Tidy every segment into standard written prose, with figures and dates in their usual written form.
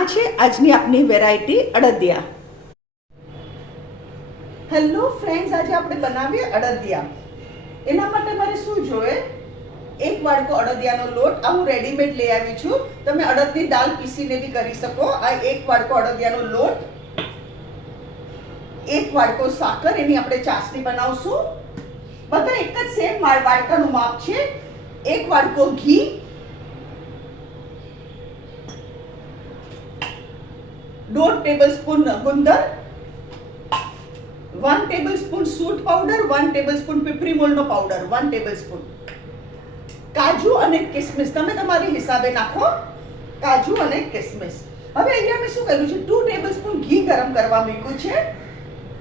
આ છે આજની આપની વેરાયટી અડદિયા. હેલો ફ્રેન્ડ્સ, આજે આપણે બનાવીએ અડદિયા. એના માટે મારે શું જોઈએ? એક વાડકો અડદિયાનો લોટ. આ હું રેડીમેડ લઈ આવી છું. તમે અડદની દાળ પીસીને બી કરી શકો. આ એક વાડકો અડદિયાનો લોટ, એક વાડકો સાકર, એની આપણે ચાસણી બનાવશું. બધા એક જ સેમ વાડકાનું માપ છે. એક વાડકો ઘી, દોઢ ટેબલસ્પૂન ગુંદર, 1 ટેબલસ્પૂન સૂંઠ પાવડર, 1 ટેબલસ્પૂન પીપરી મૂળનો પાવડર, 1 ટેબલસ્પૂન કાજુ અને કિસમિસ. તમે તમારી હિસાબે નાખો કાજુ અને કિસમિસ. હવે અહીંયા મેં શું કર્યું છે, 2 ટેબલસ્પૂન ઘી ગરમ કરવા મૂક્યું છે.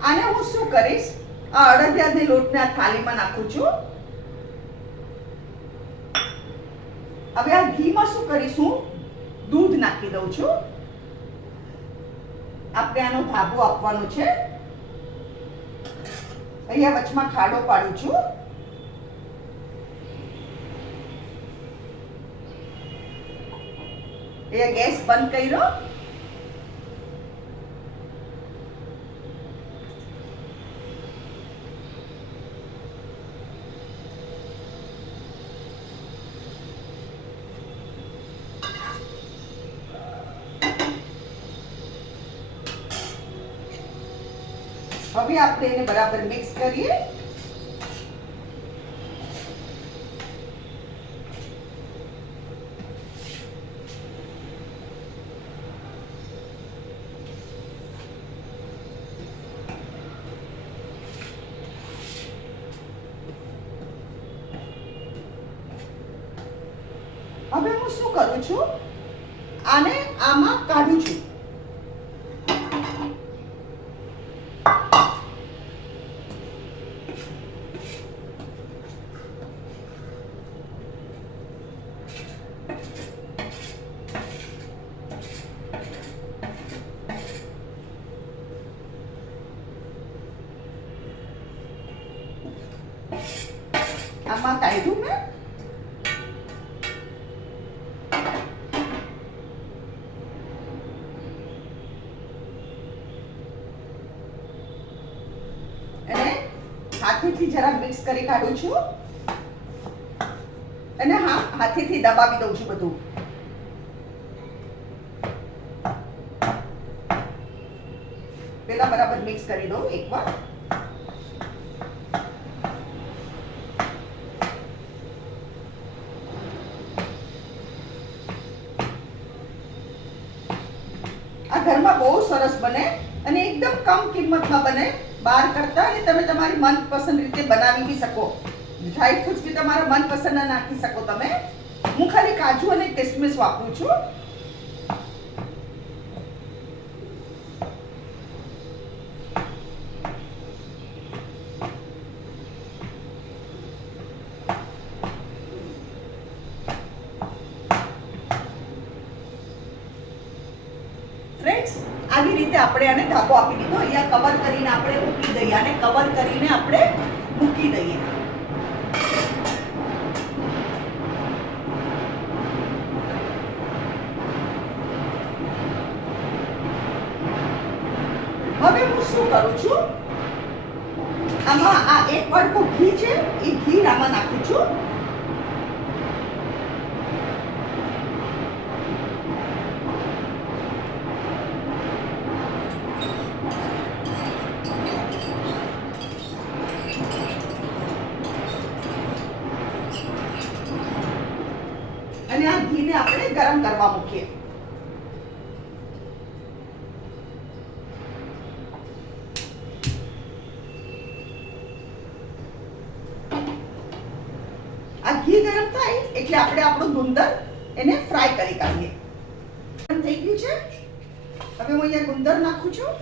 આને હું શું કરીશ, આ અડદિયાની લોટને આ થાળીમાં નાખું છું. હવે આ ઘીમાં શું કરીશું, દૂધ નાખી દઉં છું. આપણે આનો ધાબો આપવાનો છે. અહીંયા વચમાં ખાડો પાડું છું. અહીંયા ગેસ બંધ કર્યો. હવે આપણે એને બરાબર મિક્સ કરીએ. હવે હું શું કરું છું, આને આમાં કાઢું છું. આમાં કાઢ્યું મેં. અને હાથેથી જરા મિક્સ કરી કાઢું છું. અને હા, હાથેથી દબાવી દઉં છું બધું. પેલા બરાબર મિક્સ કરી દઉં એકવાર. આ ઘરમાં બહુ સરસ બને અને એકદમ કમ કિંમતમાં બને બહાર કરતા. અને તમે તમારી મનપસંદ રીતે બનાવી બી શકો. ડ્રાય ફ્રૂટ્સ બી તમારા મનપસંદના નાખી શકો તમે. હું ખાલી કાજુ અને કિસમિસ વાપરું છું. ફ્રેન્ડ્સ, આવી રીતે આપણે આને ધાબો આપી દીધો. અહીંયા કવર કરીને આપણે મૂકી દઈએ. આને કવર કરીને આપણે મૂકી દઈએ. હવે હું શું કરું છું, આમાં આ એક વાડકો ઘી છે, એ ઘી આમાં નાખું છું. અને આ ઘીને આપણે ગરમ કરવા મૂકીએ. આ ઘી ગરમ થાય એટલે આપણે આપણું ગુંદર એને ફ્રાય કરી કાઢીએ. ગરમ થઈ ગયું છે. હવે હું અહીંયા ગુંદર નાખું છું.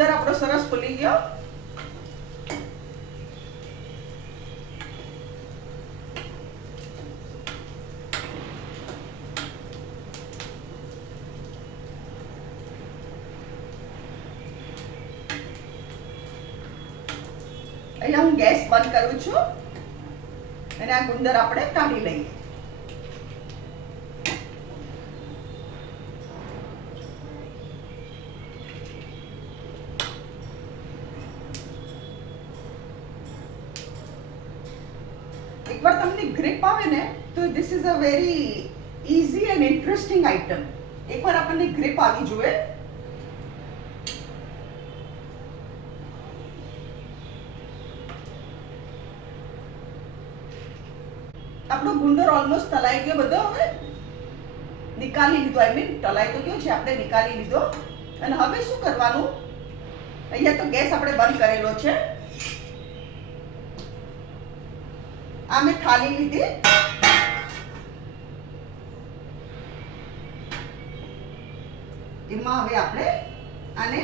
ગુંદર આપણો સરસ ફૂલી ગયો. અહીંયા હું ગેસ બંધ કરું છું અને આ ગુંદર આપણે કાઢી લઈએ. એકવાર તમને ગ્રીપ આવે ને તો this is a very easy and interesting item. એકવાર આપણને ગ્રીપ આવી જોઈએ. આપણો ગુંદર ઓલમોસ્ટ તલાઈ ગયો બધો. હવે નિકાલી લીધો, આઈ મીન તલાઈ તો ગયો છે, આપણે નિકાલી લીધો. અને હવે શું કરવાનું, અહીંયા તો ગેસ આપણે બંધ કરેલો છે. આ મેં થાળી લીધી. એમાં હવે આપણે આને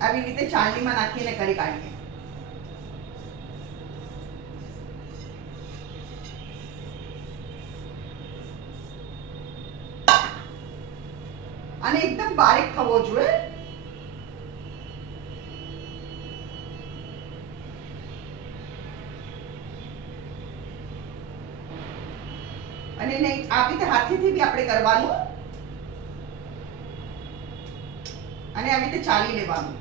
આવી રીતે ચાળણીમાં નાખીને કરી કાઢીએ. અને એકદમ બારીક થવો જોઈએ. અને એને આવી રીતે હાથેથી બી આપણે કરવાનું અને આવી રીતે ચાળી લેવાનું.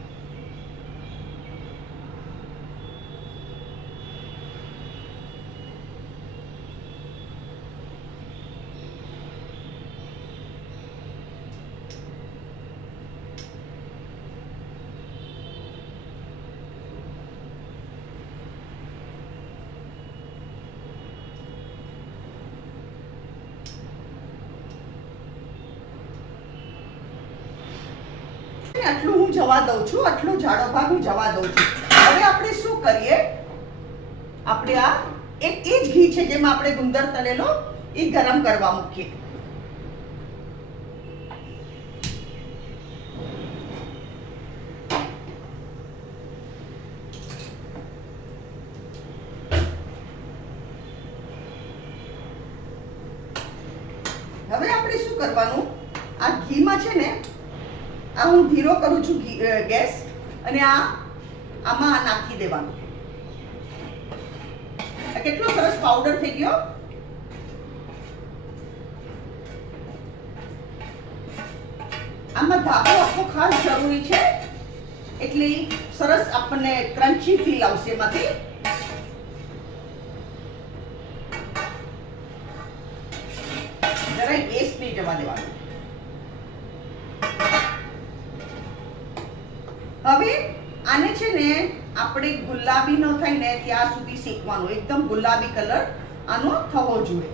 આટલું હું જવા દઉં છું, આટલો જાડો ભાગ હું જવા દઉં છું. હવે આપણે શું કરીએ, આપણે આ એ જ ઘી છે જેમાં આપણે ગુંદર તળેલો એ ગરમ કરવા મૂકીએ. હવે આપણે શું કરવાનું, આ ઘીમાં છે ને આ હું ધીરો કરું છું ગેસ અને આમાં નાખી દેવાનું. કેટલો સરસ પાવડર થઈ ગયો. આમાં ધાબો આપવો ખાસ જરૂરી છે, એટલે સરસ આપણને ક્રન્ચી ફીલ આવશે એમાંથી. જરાય ગેસ નહીં જવા દેવાનું. હવે આને છે ને આપણે ગુલાબી ન થાય ને ત્યાં સુધી શેકવાનું. એકદમ ગુલાબી કલર આનો થવો જોઈએ.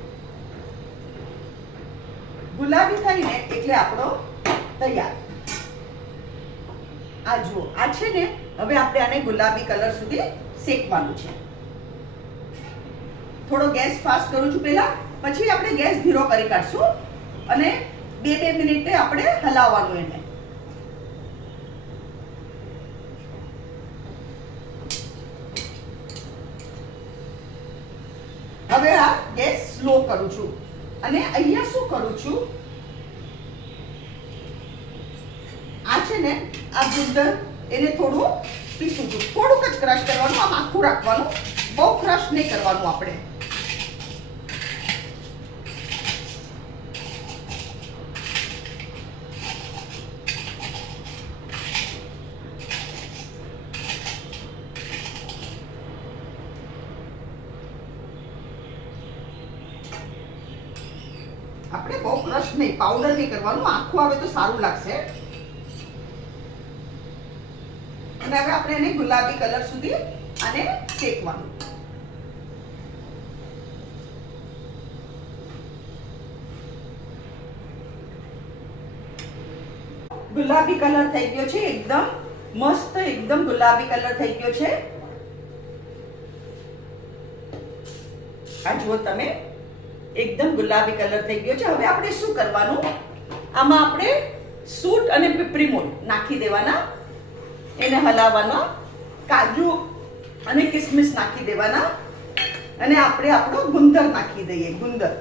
ગુલાબી થાય ને એટલે આપણો તૈયાર. આ જુઓ, આ છે ને હવે આપણે આને ગુલાબી કલર સુધી શેકવાનું છે. થોડો ગેસ ફાસ્ટ કરું છું પહેલા, પછી આપણે ગેસ ધીરો કરી કાઢશું અને 2 મિનિટે આપણે હલાવવાનું એને. હવે આ ગેસ સ્લો કરું છું અને અહીંયા શું કરું છું, આ છે ને આ ગુંદર એને થોડું પીસું છું. થોડુંક જ ક્રશ કરવાનું, આમ આખું રાખવાનું, બહુ ક્રશ નહીં કરવાનું આપણે. આપણે બહુ ક્રશ નહીં, પાવડર નહીં કરવાનું, આખું આવે તો સારું લાગશે. અને હવે આપણે એને ગુલાબી કલર સુધી આને શેકવાનું. ગુલાબી કલર થઈ ગયો છે, એકદમ મસ્ત, એકદમ ગુલાબી કલર થઈ ગયો છે. આ જુઓ તમે, એકદમ ગુલાબી કલર થઈ ગયો છે. હવે આપણે શું કરવાનું, આમાં આપણે સૂટ અને પીપરી મોલ નાખી દેવાના, એને હલાવવાના, કાજુ અને કિસમિસ નાખી દેવાના અને આપણે આપણો ગુંદર નાખી દઈએ. ગુંદર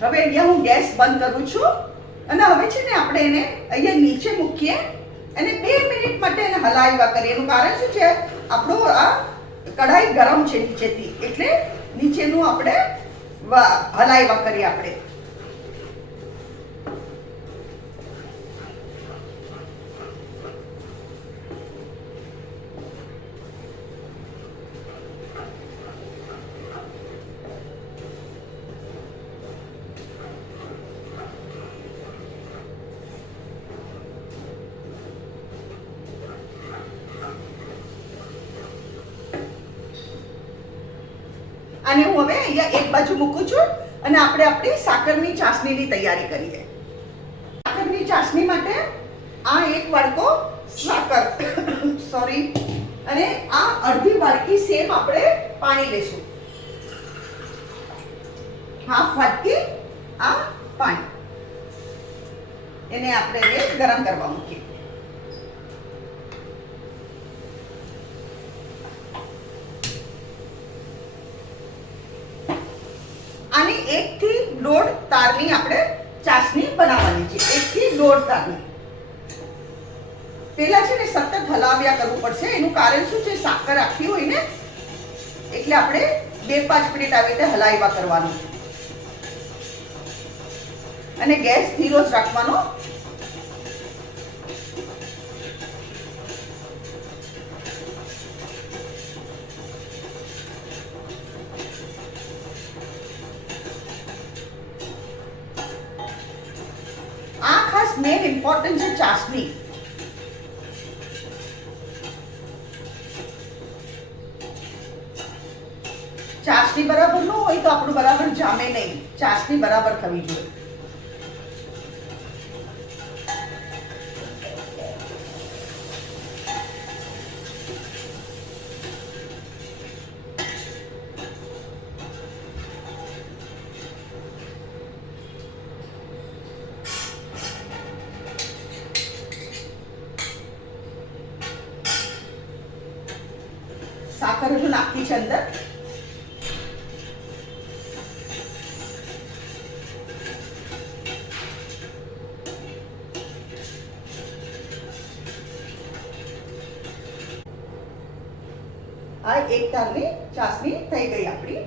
હવે અહીંયા હું ગેસ બંધ કરું છું અને હવે છે ને આપણે એને અહીંયા નીચે મૂકીએ અને 2 મિનિટ માટે એને હલાવ્યા કરીએ. એનું કારણ શું છે, આપણો આ કઢાઈ ગરમ છે નીચેથી, એટલે નીચેનું આપણે હલાવ્યા કરીએ આપણે. અને હું હવે અહીંયા એક બાજુ મૂકું છું અને આપણે આપણી સાકરની ચાસણીની તૈયારી કરીએ. સાકરની ચાસણી માટે આ 1 વાડકો સાકર સોરી અને આ અડધી વાડકી સેમ આપણે પાણી લેશું. હાફ વાડકી આ પાણી, એને આપણે ગરમ કરવા મૂકીએ. આની 1 થી 1.5 તારની આપણે ચાસણી બનાવવાની છે. 1 થી 1.5 તારની. પેલા છે ને સતત હલાવ્યા કરવું પડશે. એનું કારણ શું છે, સાકર આખી હોય ને એટલે આપણે 2-5 મિનિટ આવી રીતે હલાવ્યા કરવાનું અને ગેસ ધીરો જ રાખવાનો. આ ખાસ મેન ઇમ્પોર્ટન્ટ છે ચાસણી. ચાસણી બરાબર ન હોય તો આપણું બરાબર જામે નહીં. ચાસણી બરાબર થવી જોઈએ. સાકર હજુ નાખી છે અંદર. આ 1 તારની ચાસણી થઈ ગઈ આપણી.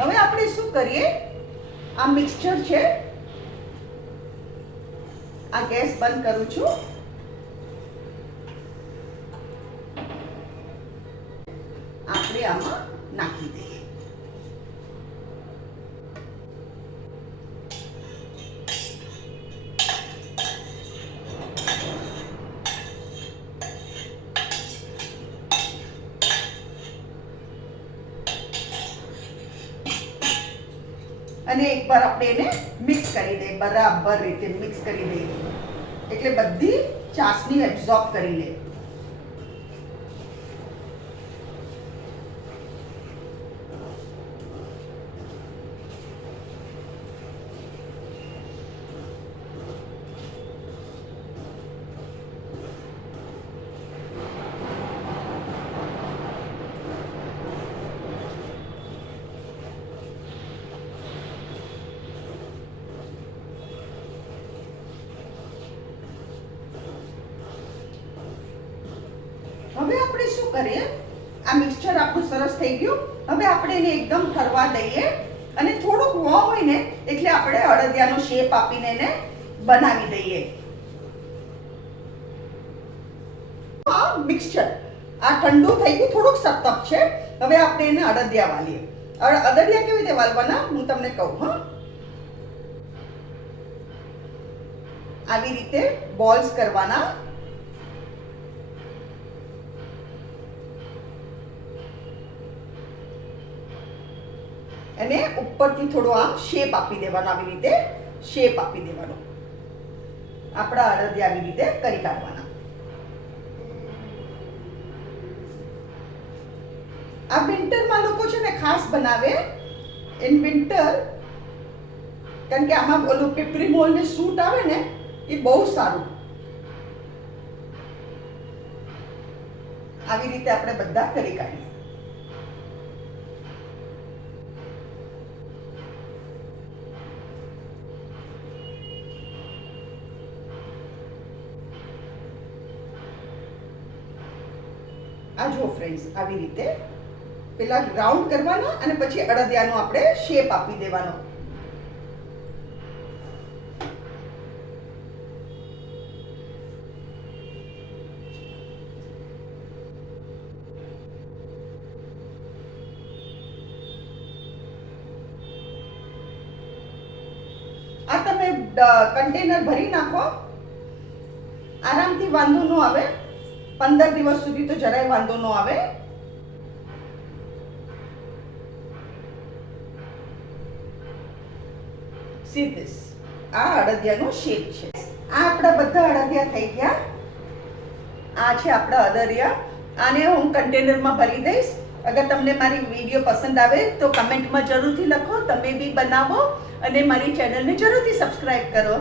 હવે આપણે શું કરીએ, આ મિક્સચર છે, આ ગેસ બંધ કરું છું. આપણે આમાં નાખી દઈએ. અને એકવાર આપણે એને મિક્સ કરી દઈએ, બરાબર રીતે મિક્સ કરી દઈએ એટલે બધી ચાસણી એબ્ઝોર્બ કરી લે. હવે આપણે શું કરીએ, આ મિક્સચર આપણું સરસ થઈ ગયું. હવે આપણે એને એકદમ ઠરવા દઈએ અને થોડુંક વો હોય ને એટલે આપણે અડદિયાનો શેપ આપીને એને બનાવી દઈએ. આ મિક્સચર આ ઠંડુ થઈ ગયું, થોડુંક સતપ છે. હવે આપણે એને અડદિયા વાળીએ. અડદિયા કેવી રીતે વાળવાના હું તમને કહું. હા, આવી રીતે બોલ્સ કરવાના. અને ઉપરથી થોડો આમ શેપ આપી દેવાનો, આવી રીતે શેપ આપી દેવાનો. આપણા અડદિયા આવી રીતે કરી કાઢવાના. આ વિન્ટરમાં લોકો છે ને ખાસ બનાવે ઇન વિન્ટર, કારણ કે આમાં ઓલું પીપરી મોલ ને સૂટ આવે ને એ બહુ સારું. આવી રીતે આપણે બધા કરી કાઢીએ. આ જો ફ્રેન્ડ્સ, આવી રીતે પેલા રાઉન્ડ કરવાના અને પછી અડદિયાનો આપણે શેપ આપી દેવાનો. આ તમે કન્ટેનર ભરી નાખો, આરામથી વાંધો ન આવે. 15 દિવસ સુધી તો જરાય વાંધો ન આવે. See this, આ અડદિયાનો શેપ છે. આ આપણા બધા અડદિયા થઈ ગયા. આ છે આપણા અડદિયા. આને હું કન્ટેનરમાં ભરી દઈશ. અગર તમને મારી વિડીયો પસંદ આવે તો કમેન્ટમાં જરૂરથી લખો. તમે બી બનાવો અને મારી ચેનલને જરૂરથી સબસ્ક્રાઇબ કરો.